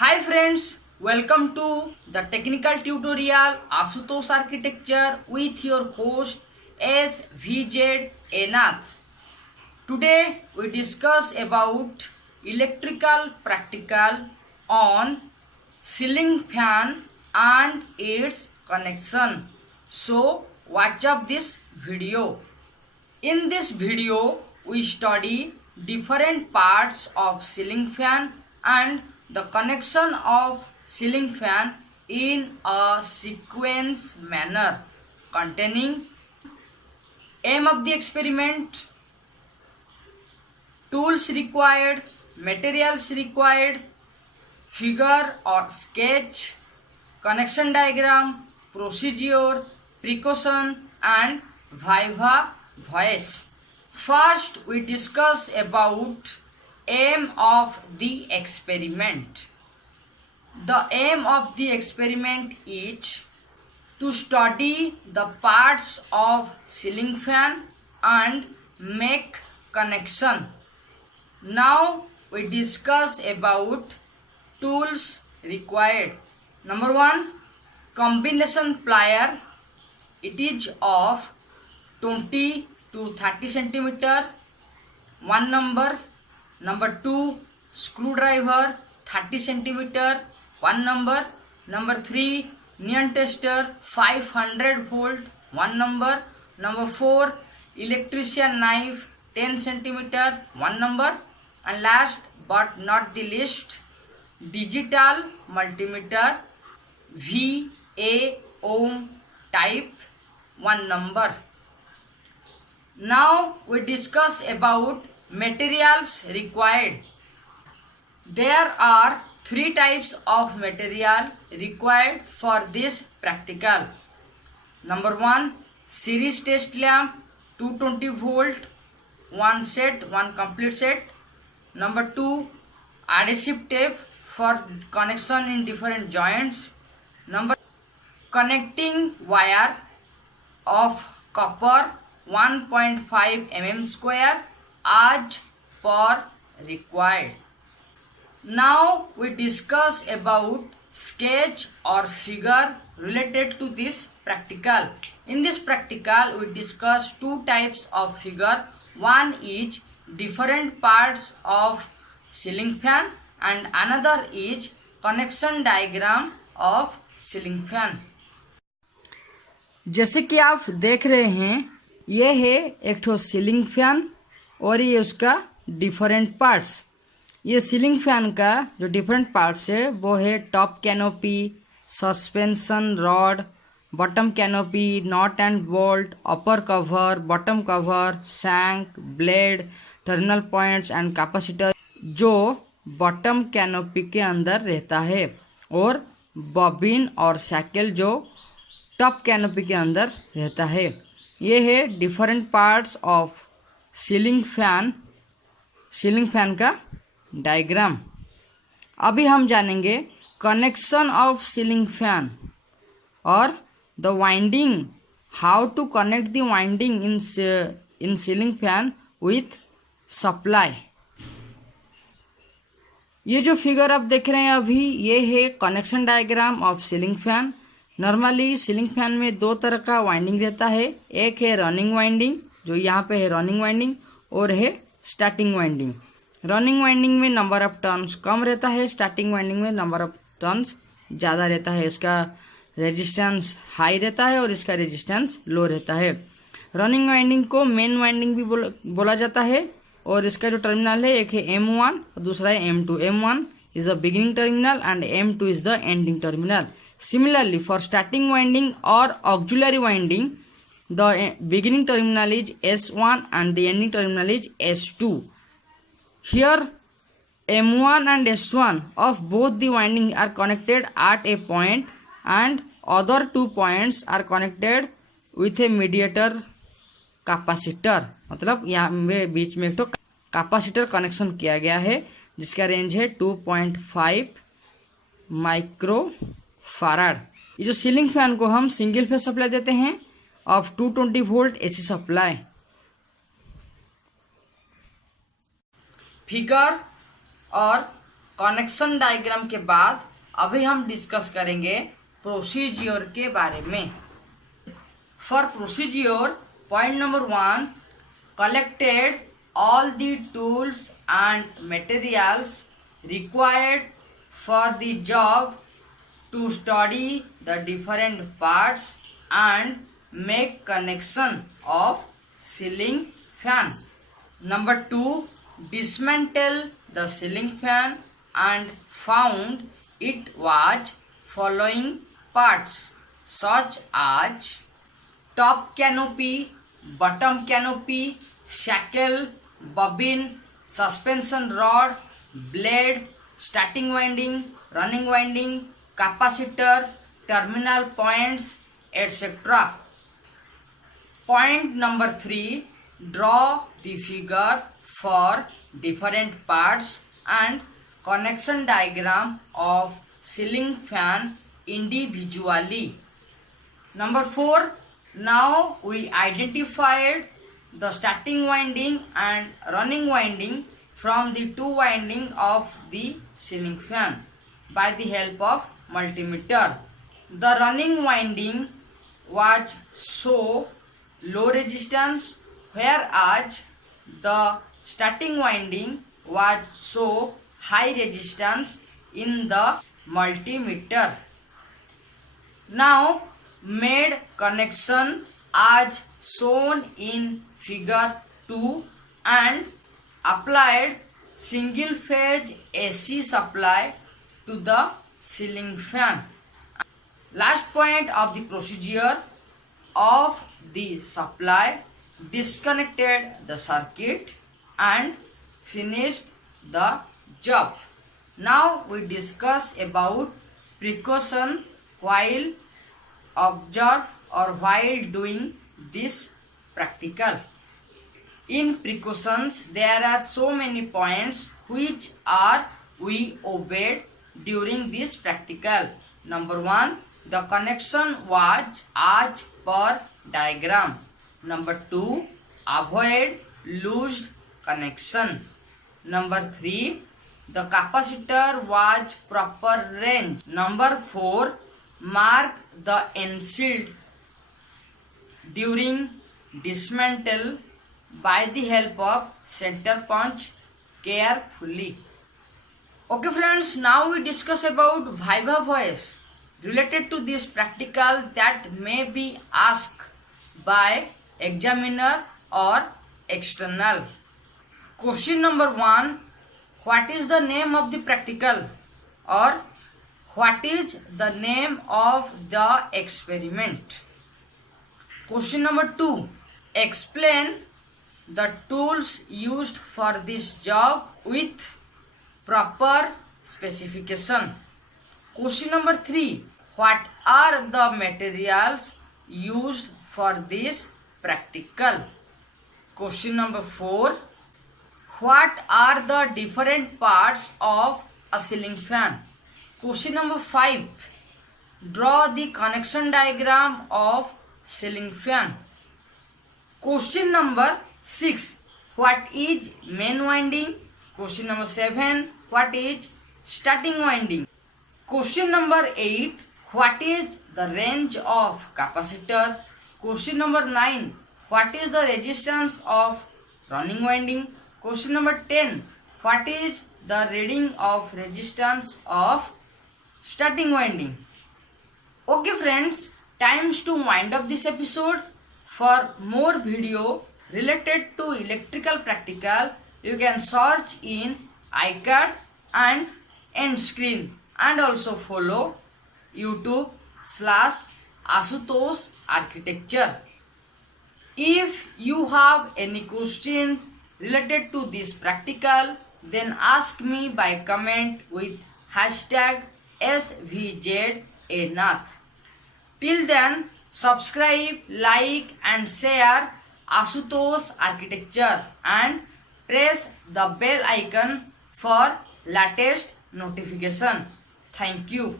Hi friends, welcome to the technical tutorial Asutosh Architecture with your host SVZ Enath. Today we discuss about electrical practical on ceiling fan and its connection. So watch up this video. In this video, we study different parts of ceiling fan and the connection of ceiling fan in a sequence manner containing aim of the experiment, tools required, materials required, figure or sketch, connection diagram, procedure, precaution and viva voice. First, we discuss about aim of the experiment. The aim of the experiment is to study the parts of ceiling fan and make connection. Now we discuss about tools required. Number 1, combination plier. It is of 20 to 30 centimeter. 1 number. Number 2, screwdriver 30 centimeter. 1 number. Number 3, neon tester 500 volt. 1 number. Number 4, electrician knife 10 centimeter. 1 number. And last but not the least, digital multimeter VA ohm type 1 number. Now we discuss about materials required. There are 3 types of material required for this practical. Number 1, series test lamp 220 volt, one set, one complete set. Number 2, adhesive tape for connection in different joints. Number, connecting wire of copper 1.5 mm square as per required. Now we discuss about sketch or figure related to this practical. In this practical we discuss 2 types of figure. One is different parts of ceiling fan and another is connection diagram of ceiling fan. जैसे कि आप देख रहे हैं, ये है एक ठो सीलिंग फैन और ये उसका डिफरेंट पार्ट्स। ये सीलिंग फैन का जो डिफरेंट पार्ट्स है वो है top canopy, suspension rod, bottom canopy, not and bolt, upper cover, bottom cover, shank, blade, terminal points and capacitor जो बॉटम कैनोपी के अंदर रहता है, और बॉबिन और सैकल जो टॉप कैनोपी के अंदर रहता है। ये है different parts of ceiling fan का डायग्राम। अभी हम जानेंगे कनेक्शन ऑफ सीलिंग फैन और the winding, how to connect the winding in ceiling fan with supply. ये जो फिगर आप देख रहे हैं अभी, ये है connection diagram of ceiling fan. Normally ceiling fan में 2 तरह का वाइंडिंग रहता है। एक है रनिंग वाइंडिंग, जो यहाँ पे है रनिंग वाइंडिंग, और है स्टार्टिंग वाइंडिंग। रनिंग वाइंडिंग में नंबर ऑफ टर्न्स कम रहता है, स्टार्टिंग वाइंडिंग में नंबर ऑफ टर्न्स ज़्यादा रहता है। इसका रेजिस्टेंस हाई रहता है और इसका रेजिस्टेंस लो रहता है। रनिंग वाइंडिंग को मेन वाइंडिंग भी बोला जाता है, और इसका जो टर्मिनल है, एक है M1 और दूसरा है M2। M1 is the beginning terminal and M2 is the ending terminal. Similarly, for starting winding or auxiliary winding, the beginning terminal is S1 and the ending terminal is S2. Here, M1 and S1 of both the winding are connected at a point and other 2 points are connected with a mediator capacitor. मतलब यहाँ बीच में एक तो capacitor connection किया गया है जिसका range है 2.5 माइक्रो फाराड। ये जो सीलिंग फैन को हम सिंगल फेज सप्लाई देते हैं of 220 volt AC supply. Figure और कनेक्शन डायग्राम के बाद अभी हम डिस्कस करेंगे प्रोसीजर के बारे में। For procedure, point number 1, collected all the tools and materials required for the job to study the different parts and make connection of ceiling fan. Number 2, dismantle the ceiling fan and found it was following parts such as top canopy, bottom canopy, shackle, bobbin, suspension rod, blade, starting winding, running winding, capacitor, terminal points, etc. Point number 3, draw the figure for different parts and connection diagram of ceiling fan individually. Number 4, now we identified the starting winding and running winding from the two winding of the ceiling fan by the help of multimeter. The running winding was so low resistance, whereas the starting winding was so high resistance in the multimeter. Now made connection as shown in figure 2 and applied single phase AC supply to the ceiling fan. Last point of the procedure of the supply, disconnected the circuit and finished the job. Now we discuss about precaution while observe or while doing this practical. In precautions, there are so many points which are we obeyed during this practical. Number 1, the connection was as per diagram. Number 2, avoid loose connection. Number 3, the capacitor was proper range. Number 4, mark the end-shield during dismantle by the help of center punch carefully. Okay friends, now we discuss about viva voice related to this practical that may be asked by examiner or external. Question number 1, what is the name of the practical, or what is the name of the experiment? Question number 2, explain the tools used for this job with proper specification. Question number 3, what are the materials used for this practical? Question number 4, what are the different parts of a ceiling fan? Question number 5, draw the connection diagram of ceiling fan. Question number 6, what is main winding? Question number 7, what is starting winding? Question number 8, what is the range of capacitor? Question number 9, what is the resistance of running winding? Question number 10, what is the reading of resistance of starting winding? Okay friends, times to wind up this episode. For more video related to electrical practical, you can search in iCard and end screen, and also follow YouTube/Ashutosh Architecture. If you have any questions related to this practical, then ask me by comment with hashtag SVZAnath. Till then, subscribe, like and share Ashutosh Architecture and press the bell icon for latest notification. Thank you.